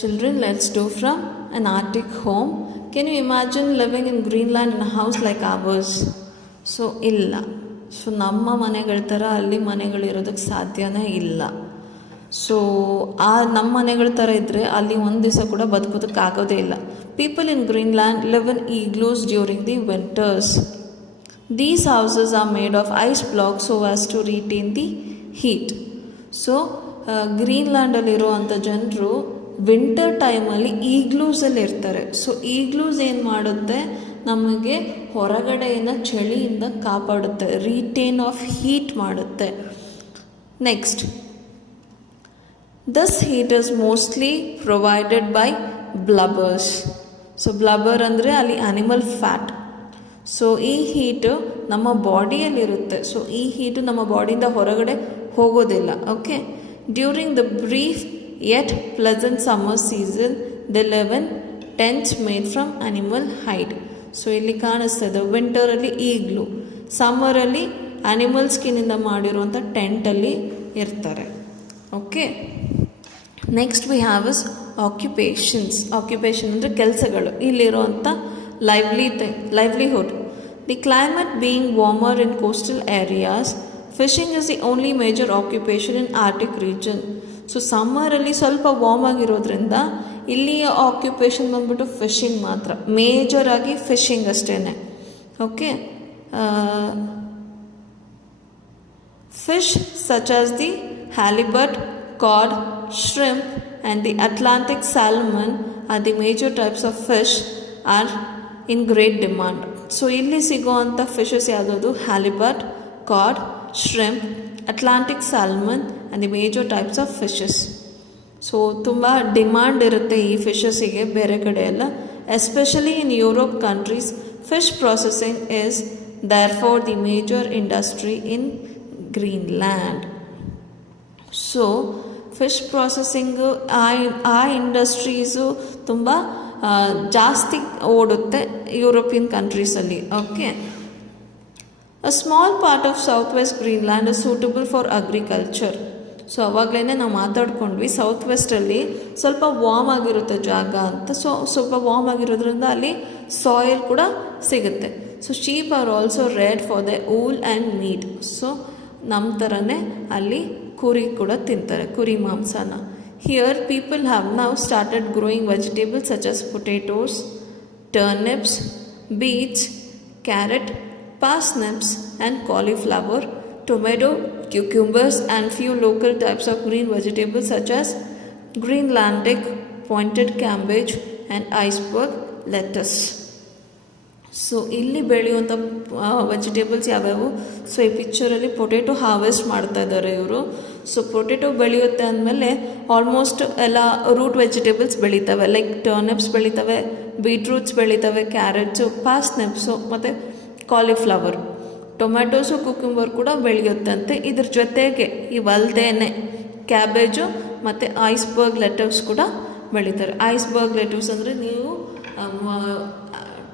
Children, let's do from an Arctic home. Can you imagine living in Greenland in a house like ours? So ಇಲ್ಲ. So ನಮ್ಮ ಮನೆಗಳ ಥರ ಅಲ್ಲಿ ಮನೆಗಳಿರೋದಕ್ಕೆ ಸಾಧ್ಯನೇ ಇಲ್ಲ. ಸೊ ನಮ್ಮ ಮನೆಗಳ ಥರ ಇದ್ದರೆ ಅಲ್ಲಿ ಒಂದು ದಿವಸ ಕೂಡ ಬದುಕೋದಕ್ಕೆ ಆಗೋದೇ ಇಲ್ಲ. People in Greenland live in igloos during the winters. These houses are made of ice blocks so as to retain the heat. So ಗ್ರೀನ್ಲ್ಯಾಂಡಲ್ಲಿರುವಂಥ ಜನರು ವಿಂಟರ್ ಟೈಮಲ್ಲಿ ಈಗ್ಲೂಸಲ್ಲಿ ಇರ್ತಾರೆ. ಸೊ ಈಗ್ಲೂಸ್ ಏನು ಮಾಡುತ್ತೆ, ನಮಗೆ ಹೊರಗಡೆಯಿಂದ ಚಳಿಯಿಂದ ಕಾಪಾಡುತ್ತೆ, ರಿಟೇನ್ ಆಫ್ ಹೀಟ್ ಮಾಡುತ್ತೆ. Next, this heat is mostly provided by blubbers. So blubber ಅಂದರೆ ಅಲ್ಲಿ ಆ್ಯನಿಮಲ್ ಫ್ಯಾಟ್. ಸೊ ಈ ಹೀಟು ನಮ್ಮ ಬಾಡಿಯಲ್ಲಿರುತ್ತೆ. ಸೊ ಈ ಹೀಟು ನಮ್ಮ ಬಾಡಿಯಿಂದ ಹೊರಗಡೆ ಹೋಗೋದಿಲ್ಲ. Okay, during the brief yet pleasant summer season they live in tents made from animal hide. So ಇಲ್ಲಿ ಕಾಣಿಸ್ತದೆ, ವಿಂಟರಲ್ಲಿ ಈಗ್ಲೂ, ಸಮ್ಮರಲ್ಲಿ ಆ್ಯನಿಮಲ್ ಸ್ಕಿನ್ನಿಂದ ಮಾಡಿರುವಂಥ ಟೆಂಟಲ್ಲಿ ಇರ್ತಾರೆ. Okay, next we have is occupations. Occupation ಅಂದರೆ ಕೆಲಸಗಳು, ಇಲ್ಲಿರುವಂಥ livelihood. The climate being warmer in coastal areas, fishing is the only major occupation in Arctic region. So ಸಮ್ಮರಲ್ಲಿ ಸ್ವಲ್ಪ ವಾರ್ಮ್ ಆಗಿರೋದ್ರಿಂದ ಇಲ್ಲಿಯ ಆಕ್ಯುಪೇಷನ್ ಬಂದ್ಬಿಟ್ಟು ಫಿಶಿಂಗ್ ಮಾತ್ರ, ಮೇಜರಾಗಿ ಫಿಶಿಂಗ್ ಅಷ್ಟೇ. Okay, fish such as the halibut, cod, shrimp and the Atlantic salmon are the major types of fish are in great demand. So ಇಲ್ಲಿ ಸಿಗೋವಂಥ ಫಿಶಸ್ ಯಾವುದಾದ್ರು halibut, cod, shrimp, Atlantic salmon and the major types of fishes. So ತುಂಬ demand ಇರುತ್ತೆ ಈ ಫಿಶಸ್ಸಿಗೆ ಬೇರೆ ಕಡೆ ಎಲ್ಲ. Especially in Europe countries fish processing is there for the major industry in Greenland. So fish processing ಆ industries ತುಂಬ ಜಾಸ್ತಿ ಓಡುತ್ತೆ ಯುರೋಪಿಯನ್ ಕಂಟ್ರೀಸಲ್ಲಿ. Okay, A small part of southwest Greenland is suitable for agriculture. So ಅವಾಗಲೇ ನಾವು ಮಾತಾಡ್ಕೊಂಡ್ವಿ, south ವೆಸ್ಟಲ್ಲಿ ಸ್ವಲ್ಪ warm ಆಗಿರುತ್ತೆ ಜಾಗ ಅಂತ. ಸೊ ಸ್ವಲ್ಪ ವಾರ್ಮ್ ಆಗಿರೋದ್ರಿಂದ ಅಲ್ಲಿ ಸಾಯಿಲ್ ಕೂಡ ಸಿಗುತ್ತೆ. So sheep are also rear for the wool and meat. So ನಮ್ಮ ಥರನೇ ಅಲ್ಲಿ ಕುರಿ ಕೂಡ ತಿಂತಾರೆ, ಕುರಿ ಮಾಂಸನ. Here people have now started growing vegetables such as potatoes, turnips, beets, carrot, parsnips and cauliflower, tomato, cucumbers and few local types of green vegetables such as Greenlandic pointed cabbage and iceberg lettuce. So ಇಲ್ಲಿ ಬೆಳೆಯುವಂಥ vegetables ಯಾವ್ಯಾವು? So ಈ ಪಿಕ್ಚರಲ್ಲಿ potato harvest ಮಾಡ್ತಾ ಇದ್ದಾರೆ ಇವರು. So potato ಬೆಳೆಯುತ್ತೆ ಅಂದಮೇಲೆ almost ಎಲ್ಲ ರೂಟ್ ವೆಜಿಟೇಬಲ್ಸ್ ಬೆಳೀತವೆ, ಲೈಕ್ ಟರ್ನಿಪ್ಸ್ ಬೆಳೀತವೆ, ಬೀಟ್ರೂಟ್ಸ್ ಬೆಳೀತವೆ, ಕ್ಯಾರೆಟ್ಸು, ಪಾಸ್ನಿಪ್ಸು ಮತ್ತು ಕಾಲಿಫ್ಲವರ್, ಟೊಮ್ಯಾಟೋಸು, ಕುಕ್ಯುಂಬರ್ ಕೂಡ ಬೆಳೆಯುತ್ತಂತೆ. ಇದ್ರ ಜೊತೆಗೆ ಇವಲ್ದೇನೆ ಕ್ಯಾಬೇಜು ಮತ್ತು ಐಸ್ಬರ್ಗ್ ಲೆಟವ್ಸ್ ಕೂಡ ಬೆಳೀತಾರೆ. ಐಸ್ಬರ್ಗ್ ಲೆಟವ್ಸ್ ಅಂದರೆ ನೀವು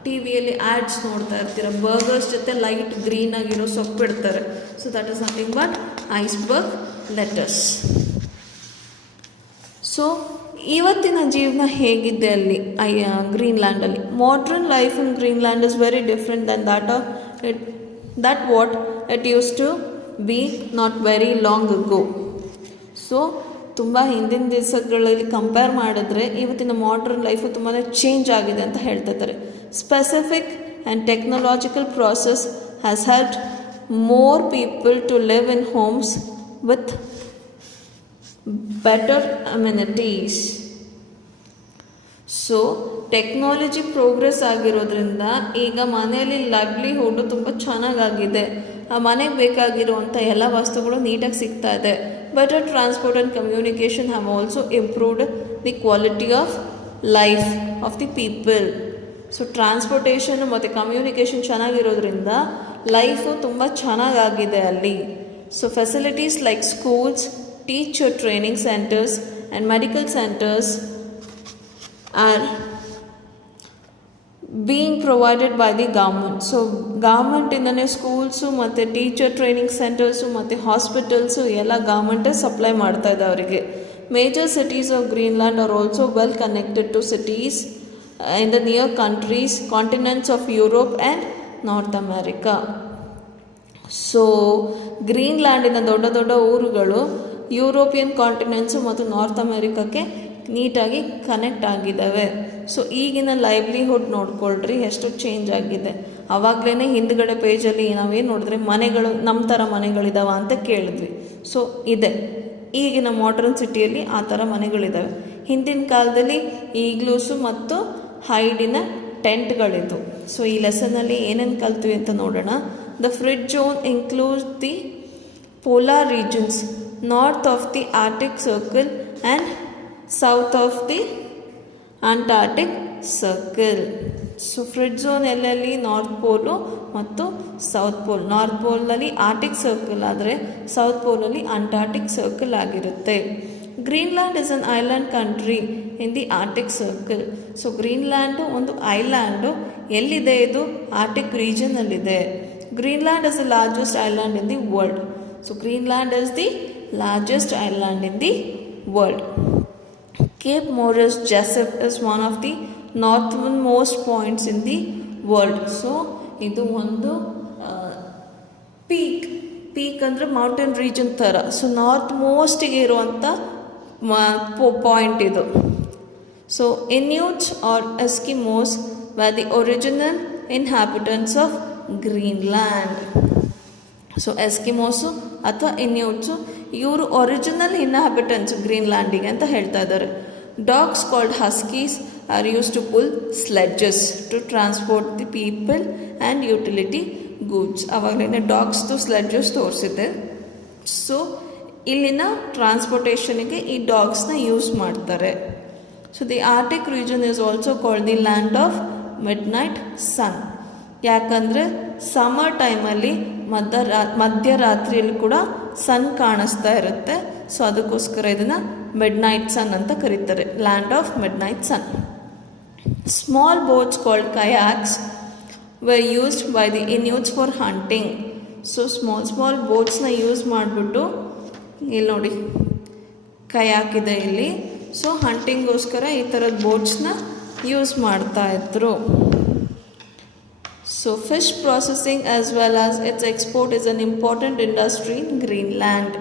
ಟಿ ವಿಯಲ್ಲಿ ಆ್ಯಡ್ಸ್ ನೋಡ್ತಾ ಇರ್ತೀರ, ಬರ್ಗರ್ಸ್ ಜೊತೆ ಲೈಟ್ ಗ್ರೀನ್ ಆಗಿರೋ ಸೊಪ್ಪು ಇಡ್ತಾರೆ. So that is nothing but iceberg lettuce. So ಇವತ್ತಿನ ಜೀವನ ಹೇಗಿದೆ ಅಲ್ಲಿ ಗ್ರೀನ್ಲ್ಯಾಂಡಲ್ಲಿ? Modern life in Greenland is very different than that what it use to be not very long ago. So ತುಂಬ ಹಿಂದಿನ ದಿವಸಗಳಲ್ಲಿ ಕಂಪೇರ್ ಮಾಡಿದ್ರೆ ಇವತ್ತಿನ ಮಾಡ್ರನ್ ಲೈಫು ತುಂಬಾ ಚೇಂಜ್ ಆಗಿದೆ ಅಂತ ಹೇಳ್ತಾ ಇದ್ದಾರೆ. Specific and technological process has helped more people to live in homes with better amenities. So technology progress ಆಗಿರೋದ್ರಿಂದ ಈಗ ಮನೆಯಲ್ಲಿ ಲೈವ್ಲಿಹುಡ್ಡು ತುಂಬ ಚೆನ್ನಾಗಾಗಿದೆ. ಆ ಮನೆಗೆ ಬೇಕಾಗಿರುವಂಥ ಎಲ್ಲ ವಸ್ತುಗಳು ನೀಟಾಗಿ ಸಿಗ್ತಾ ಇದೆ. Better transport and communication have also improved the quality of life of the people. So transportation ಮತ್ತು ಕಮ್ಯುನಿಕೇಷನ್ ಚೆನ್ನಾಗಿರೋದ್ರಿಂದ ಲೈಫು ತುಂಬ ಚೆನ್ನಾಗಾಗಿದೆ ಅಲ್ಲಿ. So facilities like schools, teacher training centers and medical centers are being provided by the government. So ಗೌರ್ಮೆಂಟಿಂದನೇ schools ಮತ್ತು teacher training centres ಮತ್ತು hospitals ಎಲ್ಲ ಗೌರ್ಮೆಂಟೇ supply ಮಾಡ್ತಾ ಇದೆ ಅವರಿಗೆ. Major cities of Greenland are also well connected to cities in the near countries, continents of Europe and North America. So ಗ್ರೀನ್ಲ್ಯಾಂಡಿನ ದೊಡ್ಡ ದೊಡ್ಡ ಊರುಗಳು ಯುರೋಪಿಯನ್ ಕಾಂಟಿನೆಂಟ್ಸು ಮತ್ತು ನಾರ್ತ್ ಅಮೆರಿಕಕ್ಕೆ ನೀಟಾಗಿ ಕನೆಕ್ಟ್ ಆಗಿದ್ದಾವೆ. ಸೊ ಈಗಿನ ಲೈವ್ಲಿಹುಡ್ ನೋಡ್ಕೊಳ್ರಿ ಎಷ್ಟು ಚೇಂಜ್ ಆಗಿದೆ. ಆವಾಗಲೇ ಹಿಂದ್ಗಡೆ ಪೇಜಲ್ಲಿ ನಾವೇನು ನೋಡಿದ್ರೆ ಮನೆಗಳು ನಮ್ಮ ಥರ ಮನೆಗಳಿದಾವ ಅಂತ ಕೇಳಿದ್ವಿ. ಸೊ ಇದೆ ಈಗಿನ ಮಾಡರ್ನ್ ಸಿಟಿಯಲ್ಲಿ ಆ ಥರ ಮನೆಗಳಿದ್ದಾವೆ. ಹಿಂದಿನ ಕಾಲದಲ್ಲಿ ಈಗ್ಲೂಸು ಮತ್ತು ಹೈಡಿನ ಟೆಂಟ್ಗಳಿದ್ದು. ಸೊ ಈ ಲೆಸನಲ್ಲಿ ಏನೇನು ಕಲ್ತ್ವಿ ಅಂತ ನೋಡೋಣ. The frigid zone includes the polar regions north of the Arctic Circle and south of the Antarctic Circle. So frigid zone ಎಲ್ಲೆಲ್ಲಿ ನಾರ್ತ್ ಪೋಲು ಮತ್ತು ಸೌತ್ ಪೋಲ್. ನಾರ್ತ್ ಪೋಲ್ನಲ್ಲಿ ಆರ್ಟಿಕ್ ಸರ್ಕಲ್ ಆದರೆ ಸೌತ್ ಪೋಲಲ್ಲಿ ಅಂಟಾರ್ಟಿಕ್ ಸರ್ಕಲ್ ಆಗಿರುತ್ತೆ. Greenland is an island country in the Arctic Circle. So Greenland ಒಂದು island. ಎಲ್ಲಿದೆ ಇದು? Arctic ರೀಜನಲ್ಲಿದೆ. Greenland is the largest island in the world. So Greenland is the largest island in the world. Cape Maurice Jesup is one of the northernmost points in the world. So ಇದು ಒಂದು peak ಅಂದರೆ mountain region ಥರ. So north ಮೋಸ್ಟಿಗೆ ಇರುವಂಥ point ಇದು. So Inuits or Eskimos were the original inhabitants of Greenland. So Eskimos ಅಥವಾ Inuits ಇವರು original inhabitants ಗ್ರೀನ್ಲ್ಯಾಂಡಿಗೆ ಅಂತ ಹೇಳ್ತಾ ಇದ್ದಾರೆ. Dogs called huskies are use to pull sledges to transport the people and utility goods. ಆವಾಗಲೇ ಡಾಗ್ಸ್ದು sledges ತೋರಿಸಿದೆ. So ಇಲ್ಲಿನ ಟ್ರಾನ್ಸ್ಪೋರ್ಟೇಷನಿಗೆ ಈ ಡಾಗ್ಸ್ನ ಯೂಸ್ ಮಾಡ್ತಾರೆ. So the Arctic region is also called the land of midnight ಸನ್. ಯಾಕಂದರೆ ಸಮರ್ ಟೈಮಲ್ಲಿ ಮಧ್ಯರಾತ್ರಿಯಲ್ಲಿ ಕೂಡ ಸನ್ ಕಾಣಿಸ್ತಾ ಇರುತ್ತೆ. ಸೊ ಅದಕ್ಕೋಸ್ಕರ ಇದನ್ನು ಮಿಡ್ ನೈಟ್ ಸನ್ ಅಂತ ಕರೀತಾರೆ, land of midnight sun. Small boats called kayaks were used by the Inuits for hunting. So small ಬೋಟ್ಸ್ನ ಯೂಸ್ ಮಾಡಿಬಿಟ್ಟು ಇಲ್ಲಿ ನೋಡಿ ಕಯಾಕ್ ಇದೆ ಇಲ್ಲಿ. ಸೊ ಹಂಟಿಂಗೋಸ್ಕರ ಈ ಥರದ ಬೋಟ್ಸ್ನ ಯೂಸ್ ಮಾಡ್ತಾಯಿದ್ರು. So fish processing as well as its export is an important industry in Greenland.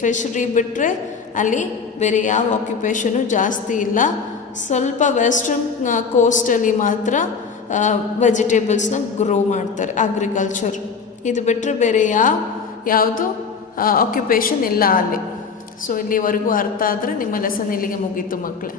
Fishery ಬಿಟ್ಟರೆ ಅಲ್ಲಿ ಬೇರೆ ಯಾವ ಆಕ್ಯುಪೇಷನು ಜಾಸ್ತಿ ಇಲ್ಲ. ಸ್ವಲ್ಪ ವೆಸ್ಟರ್ನ್ ಕೋಸ್ಟಲ್ಲಿ ಮಾತ್ರ ವೆಜಿಟೇಬಲ್ಸ್ನ ಗ್ರೋ ಮಾಡ್ತಾರೆ, ಅಗ್ರಿಕಲ್ಚರ್. ಇದು ಬಿಟ್ಟರೆ ಬೇರೆ ಯಾವುದು ಆಕ್ಯುಪೇಷನ್ ಇಲ್ಲ ಅಲ್ಲಿ. ಸೊ ಇಲ್ಲಿವರೆಗೂ ಅರ್ಥ ಆದರೆ ನಿಮ್ಮ ಲೆಸನ್ ಇಲ್ಲಿಗೆ ಮುಗೀತು ಮಕ್ಕಳೇ.